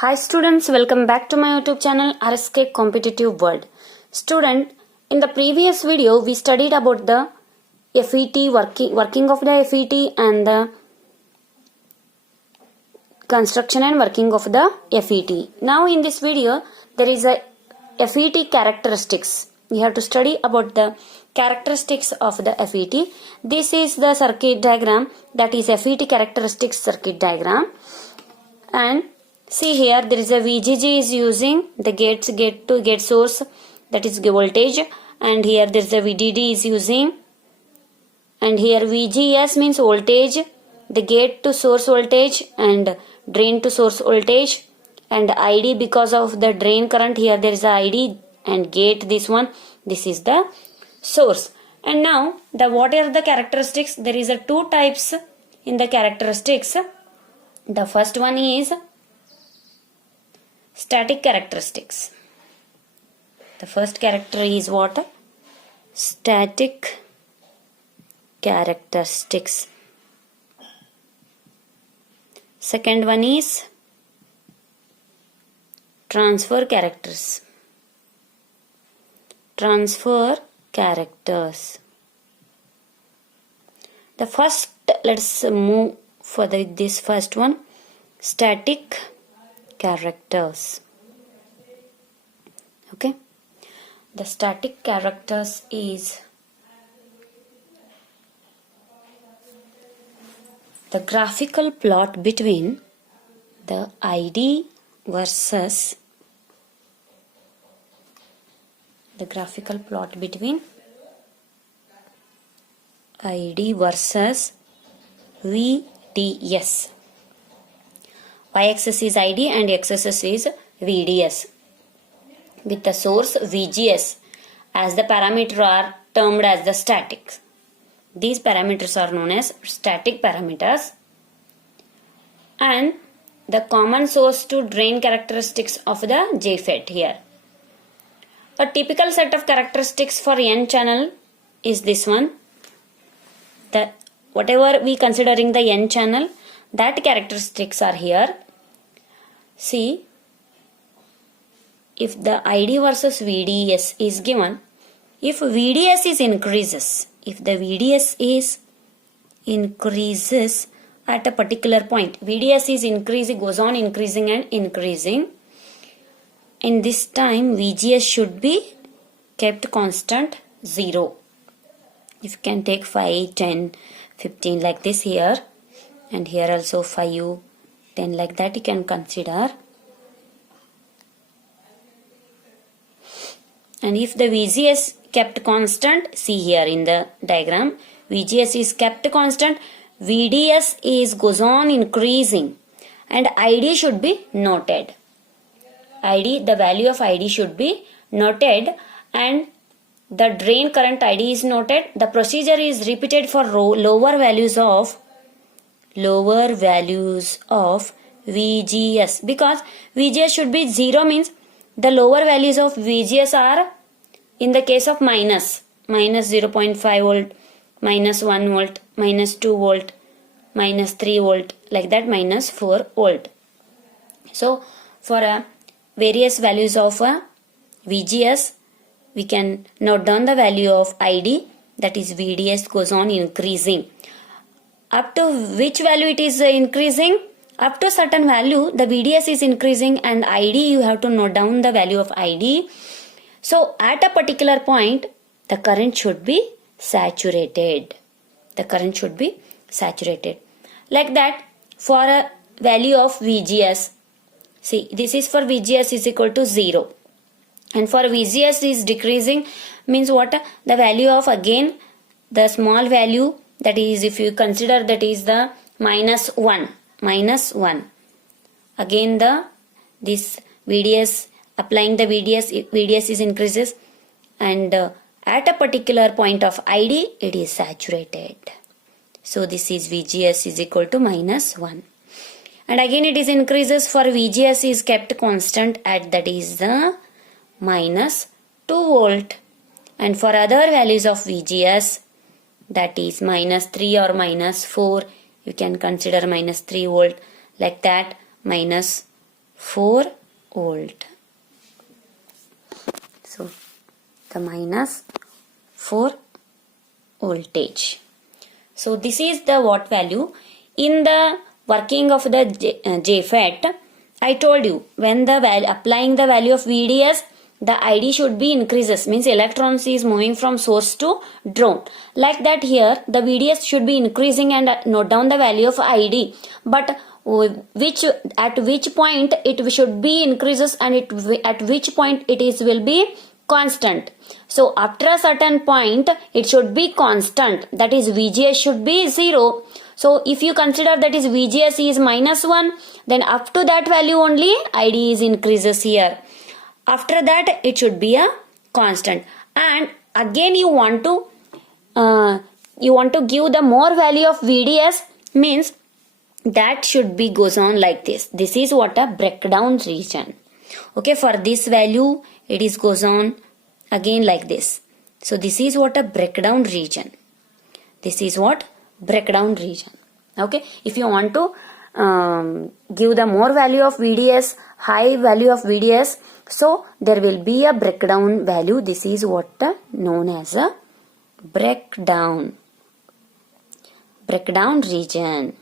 Hi students, welcome back to my YouTube channel RSK Competitive World. Student, in the previous video we studied about the FET, working of the FET and the construction and working of the FET. Now in this video there is a FET characteristics. We have to study about the characteristics of the FET. This is the circuit diagram, that is FET characteristics circuit diagram. And see here there is a VGG is using the gate to gate source, that is voltage, and here there is a VDD is using, and here VGS means voltage, the gate to source voltage and drain to source voltage, and ID because of the drain current, here there is a ID, and gate this one, this is the source. And now what are the characteristics? There is a two types in the characteristics. The first one is static characteristics. The first character is what? Static characteristics. Second one is transfer characters. Transfer characters. The first, let's move for this first one, static characters. Okay, the static characters is the graphical plot between the ID versus ID versus VDS. Y-axis is ID and x-axis is VDS, with the source VGS as the parameter are termed as the static. These parameters are known as static parameters. And the common source to drain characteristics of the JFET here. A typical set of characteristics for N channel is this one. Whatever we considering the N channel, that characteristics are here. See, if the ID versus VDS is given, if VDS is increases, if the VDS is increases at a particular point, VDS is increasing, goes on increasing and increasing, in this time VGS should be kept constant 0. If you can take 5, 10, 15 like this here, and here also 5, 10 like that you can consider. And if the VGS kept constant, see here in the diagram, VGS is kept constant, VDS is goes on increasing, and ID should be noted. ID, the value of ID should be noted, and the drain current ID is noted. The procedure is repeated for lower values of VGS, because VGS should be 0 means the lower values of VGS are, in the case of minus 0.5 volt, minus 1 volt, minus 2 volt, minus 3 volt, like that, minus 4 volt. So for various values of VGS, we can note down the value of ID, that is VDS goes on increasing. Up to which value it is increasing? Up to certain value the VDS is increasing, and ID you have to note down the value of ID. So at a particular point the current should be saturated. Like that, for a value of VGS, see this is for VGS is equal to 0, and for VGS is decreasing means what? The value of, again, the small value, that is, if you consider that is the minus 1, again this VDS, applying the VDS is increases, and at a particular point of ID it is saturated. So this is VGS is equal to minus 1, and again it is increases for VGS is kept constant at, that is the minus 2 volt, and for other values of VGS, that is minus 3 or minus 4, you can consider minus 3 volt, like that, minus 4 volt. So the minus 4 voltage. So this is the watt value. In the working of the JFET, I told you when the applying the value of VDS, the ID should be increases, means electrons is moving from source to drain. Like that here the VDS should be increasing and note down the value of ID. But at which point it should be increases and at which point it is will be constant. So after a certain point it should be constant, that is VGS should be 0. So if you consider that is VGS is minus 1, then up to that value only ID is increases here. After that it should be a constant. And again you want to give the more value of VDS, means that should be goes on like this. This is what a breakdown region. Okay, for this value it is goes on again like this. So this is what a breakdown region. This is what breakdown region. Okay, if you want to give the more value of VDS, high value of VDS, so there will be a breakdown value. This is what known as a breakdown region.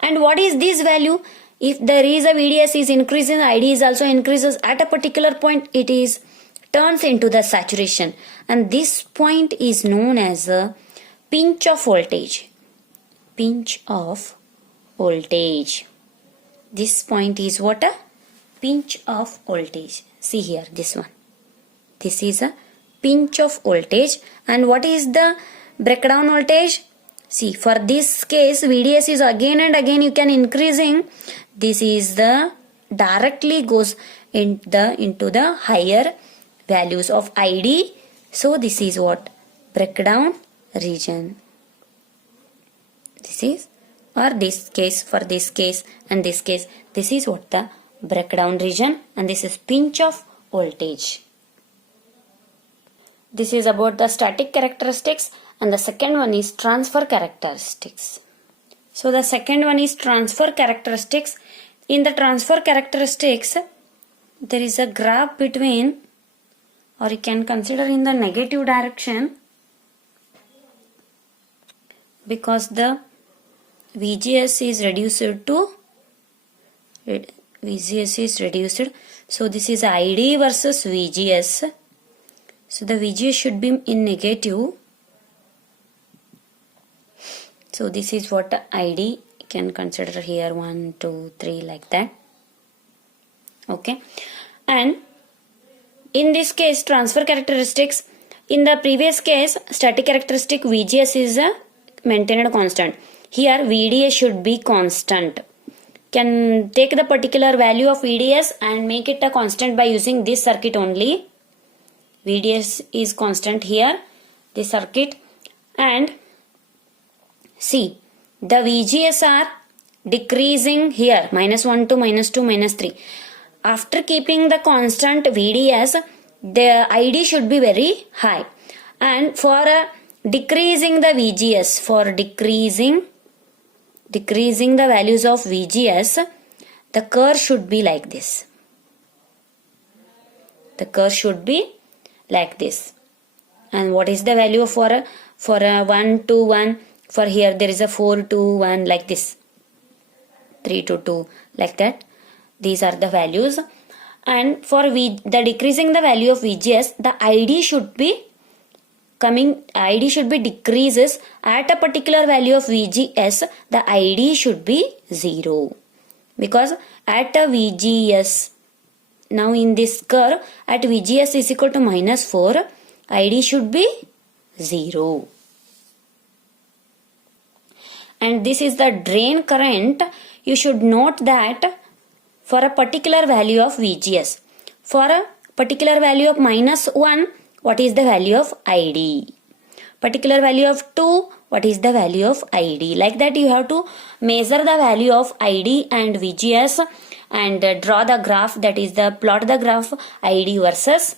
And what is this value? If there is a VDS is increasing, ID is also increases, at a particular point it is turns into the saturation, and this point is known as a pinch of voltage. This point is what? A pinch of voltage. See here, this one. This is a pinch of voltage. And what is the breakdown voltage? See, for this case VDS is again and again you can increasing. This is the directly goes into the higher values of ID. So this is what? Breakdown region. This is, or this case, for this case and this case, this is what the breakdown region, and this is pinch of voltage. This is about the static characteristics, and the second one is transfer characteristics. So the second one is transfer characteristics. In the transfer characteristics, there is a graph between, or you can consider in the negative direction, because the VGS is reduced. So this is ID versus VGS. So the VGS should be in negative. So this is what ID can consider here, 1, 2, 3 like that. Okay. And in this case transfer characteristics, in the previous case static characteristic VGS is maintained constant. Here VDS should be constant. Can take the particular value of VDS and make it a constant by using this circuit only. VDS is constant here, this circuit. And see, the VGS are decreasing here, minus 1 to minus 2, minus 3. After keeping the constant VDS, the ID should be very high. And for decreasing the VGS, for decreasing the values of VGS, the curve should be like this. The curve should be like this. And what is the value for a 1 to 1? For here there is a 4 to 1 like this, 3 to 2 like that. These are the values. And for the decreasing the value of VGS, the ID should be decreases at a particular value of VGS. The ID should be 0, because at a VGS, now in this curve, at VGS is equal to minus 4, ID should be 0. And this is the drain current. You should note that for a particular value of VGS, for a particular value of minus 1, what is the value of ID? Particular value of 2, what is the value of ID? Like that you have to measure the value of ID and VGS and draw the graph, that is the plot the graph ID versus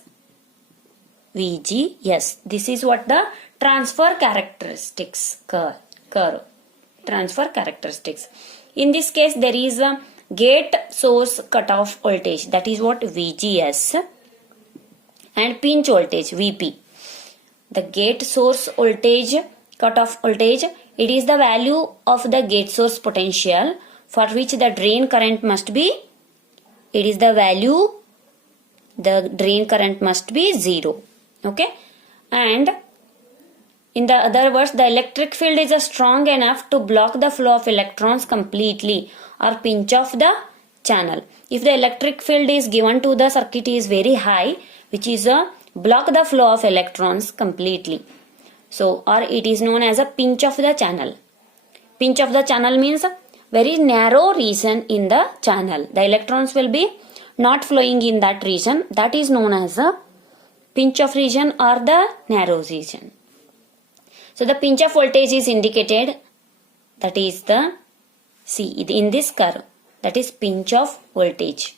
VGS. This is what the transfer characteristics curve. Transfer characteristics. In this case there is gate source cutoff voltage, that is what VGS, and pinch voltage VP. The gate source voltage, cutoff voltage, it is the value of the gate source potential for which the drain current must be, it is the value, the drain current must be 0. Okay, and in the other words, the electric field is strong enough to block the flow of electrons completely or pinch off the channel. If the electric field is given to the circuit is very high, which is a block the flow of electrons completely. So, or it is known as a pinch of the channel. Pinch of the channel means very narrow region in the channel. The electrons will be not flowing in that region. That is known as a pinch of region or the narrow region. So the pinch of voltage is indicated, that is the, see in this curve, that is pinch of voltage.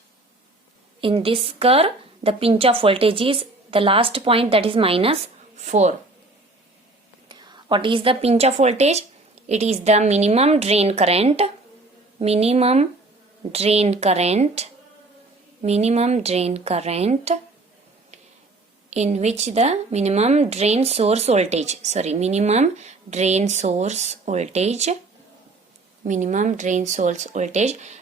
In this curve, the pinch of voltage is the last point, that is -4. What is the pinch of voltage? It is the minimum drain current, minimum drain current in which the minimum drain source voltage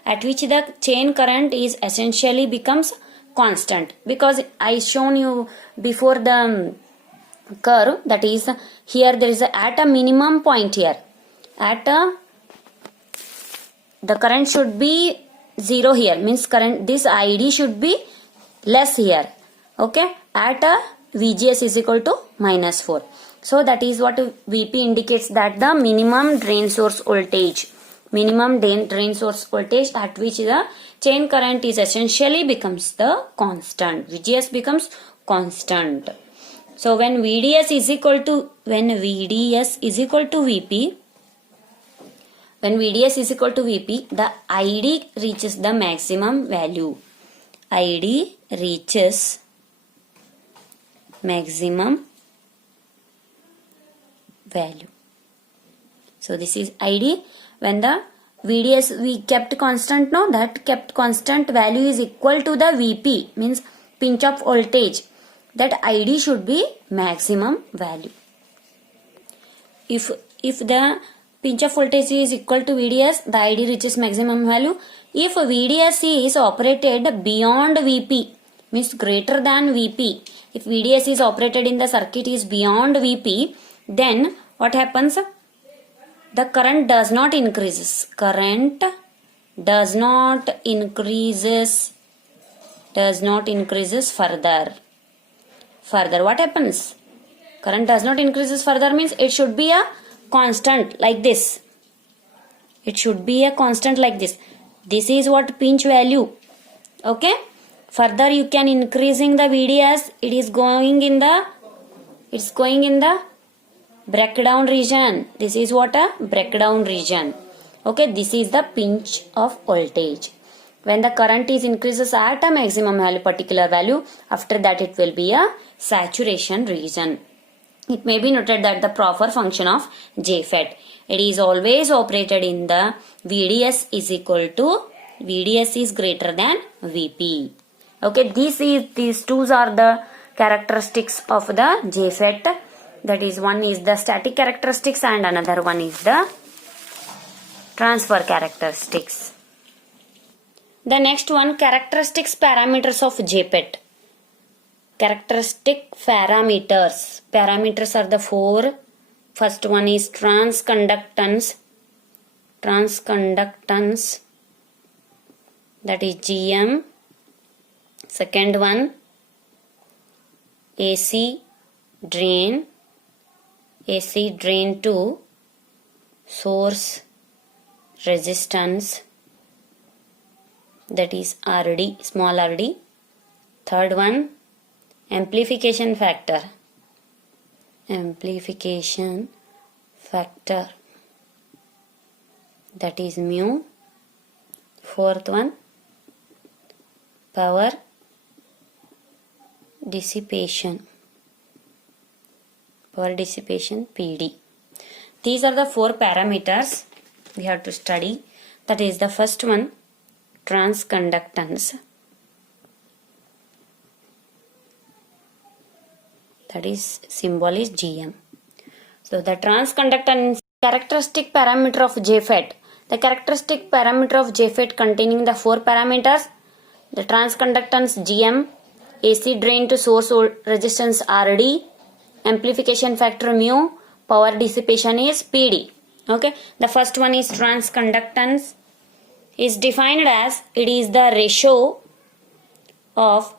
at which the chain current is essentially becomes constant, because I shown you before the curve, that is here there is at a minimum point here, the current should be 0 here, means current, this ID should be less here. Okay, at a VGS is equal to -4. So that is what VP indicates, that the minimum drain source voltage at which the chain current is essentially becomes the constant. VGS becomes constant. So when VDS is equal to VP, the ID reaches the maximum value. ID reaches maximum value. So this is ID. When the VDS we kept constant, no, that kept constant value is equal to the VP, means pinch of voltage. That ID should be maximum value. If the pinch of voltage is equal to VDS, the ID reaches maximum value. If VDS is operated beyond VP, means greater than VP, if VDS is operated in the circuit is beyond VP, then what happens? The current does not increases. Further. What happens? Current does not increases further means it should be a constant like this. This is what pinch value. Okay. Further you can increasing the VDS. It's going in the breakdown region. This is what a breakdown region. Okay. This is the pinch of voltage. When the current is increases at a maximum value, particular value, after that it will be a saturation region. It may be noted that the proper function of JFET, it is always operated in the VDS is greater than VP. Okay, these two are the characteristics of the JFET. That is, one is the static characteristics and another one is the transfer characteristics. The next one, characteristics parameters of JFET. Characteristic parameters. Parameters are the 4. First one is transconductance. That is GM. Second one, AC drain to source resistance, that is RD, small rd. Third one, amplification factor, that is mu. Fourth one, power dissipation PD. These are the 4 parameters we have to study. That is, the first one, transconductance, that is symbol is Gm. So the transconductance characteristic parameter of JFET. The characteristic parameter of JFET containing the four parameters: the transconductance Gm, AC drain to source resistance RD, amplification factor mu, power dissipation is PD. Okay, the first one is transconductance, is defined as it is the ratio of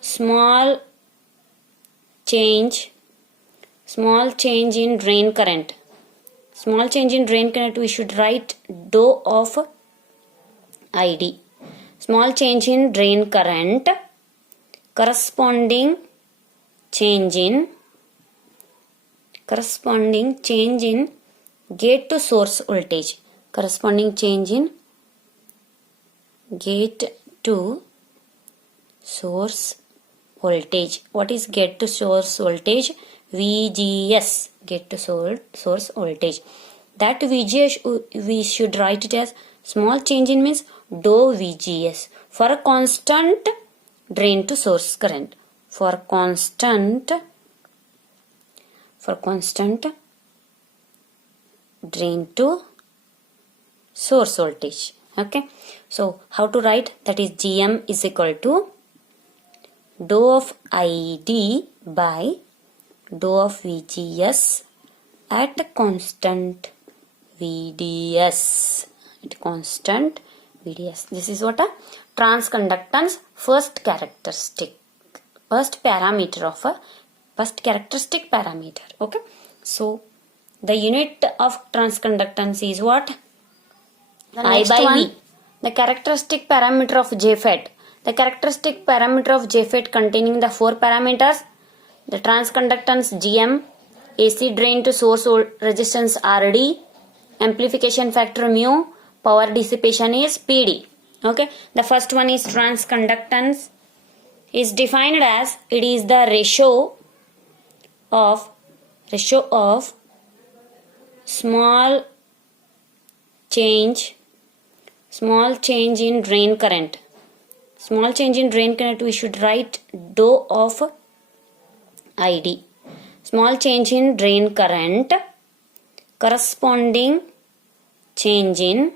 small change in drain current. Small change in drain current, we should write dou of ID. Small change in drain current corresponding change in gate to source voltage. Corresponding change in gate to source voltage. What is gate to source voltage? VGS, gate to source voltage. That VGS we should write it as small change in means dou VGS for a constant drain to source current. For constant drain to source voltage. Okay, so how to write? That is Gm is equal to dou of ID by dou of VGS at constant VDS. This is what a transconductance first characteristic, first characteristic parameter. Okay, so the unit of transconductance is what? I by V. The characteristic parameter of JFET. The characteristic parameter of JFET containing the four parameters: the transconductance Gm, AC drain to source resistance RD, amplification factor mu, power dissipation is PD. Okay, the first one is transconductance, is defined as it is the ratio of small change in drain current. Small change in drain current, we should write dou of ID. Small change in drain current corresponding change in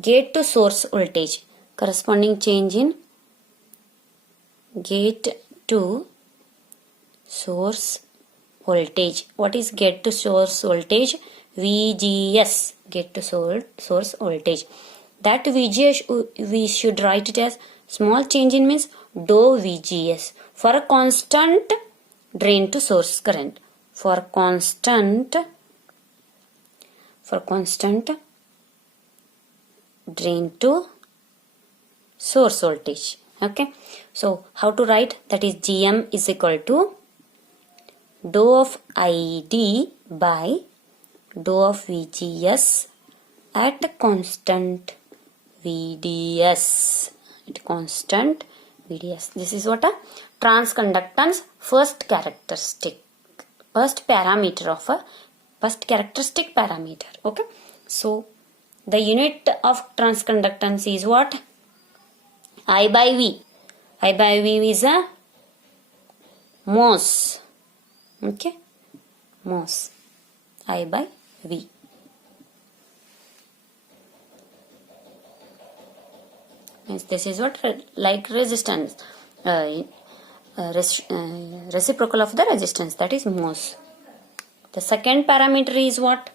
gate to source voltage. Corresponding change in gate to source voltage. What is gate to source voltage? VGS, gate to source voltage. That VGS we should write it as small change in means dou VGS for a constant drain to source current. For constant drain to source voltage. Okay, so how to write? That is Gm is equal to dou of ID by dou of VGS at constant VDS. This is what a transconductance first characteristic, first characteristic parameter. Okay, so the unit of transconductance is what? I by V. I by V is a mhos. Okay, mhos. I by V. This is what like resistance, reciprocal of the resistance, that is mhos. The second parameter is what?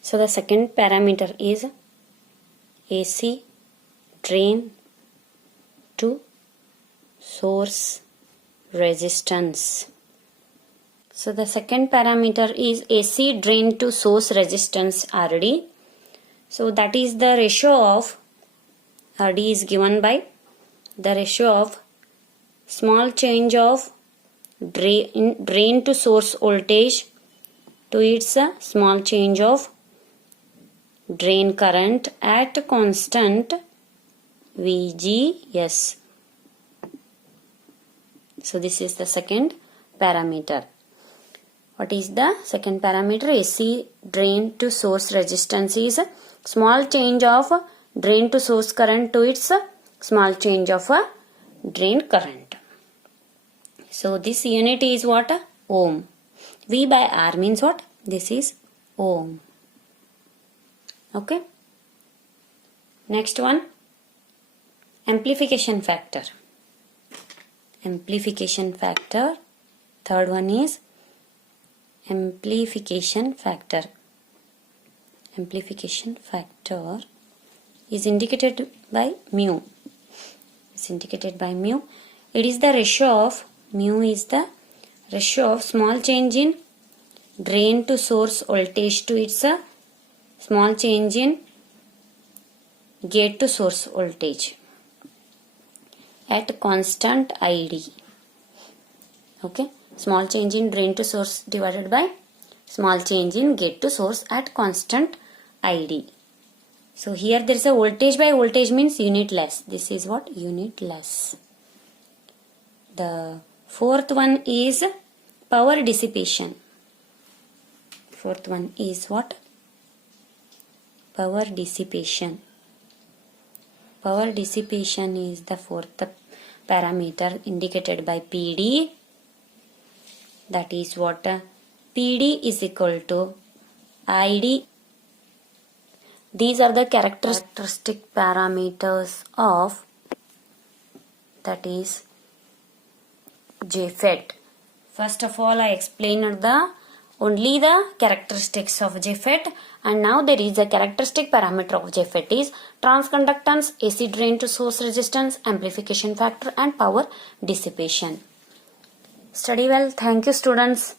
So the second parameter is AC drain to source resistance. So the second parameter is AC drain to source resistance RD. So that is the ratio of RD is given by the ratio of small change of drain to source voltage to its small change of drain current at constant VGS. So this is the second parameter. What is the second parameter? AC drain to source resistance is small change of drain to source current to its small change of drain current. So this unit is what? Ohm. V by R means what? This is ohm. Okay. Next one, amplification factor. Amplification factor. Third one is amplification factor. Amplification factor is indicated by mu. It's indicated by mu. It is the ratio of, mu is the ratio of small change in drain to source voltage to its small change in gate to source voltage at constant ID. Okay. Small change in drain to source divided by small change in gate to source at constant ID. So here there is a voltage by voltage means unitless. This is what? Unitless. The fourth one is power dissipation. Fourth one is what? Power dissipation. Power dissipation is the fourth parameter indicated by PD. That is what? PD is equal to ID. These are the characteristic parameters of, that is, JFET. First of all, I explained only the characteristics of JFET, and now there is a characteristic parameter of JFET is transconductance, AC drain to source resistance, amplification factor and power dissipation. Study well. Thank you, students.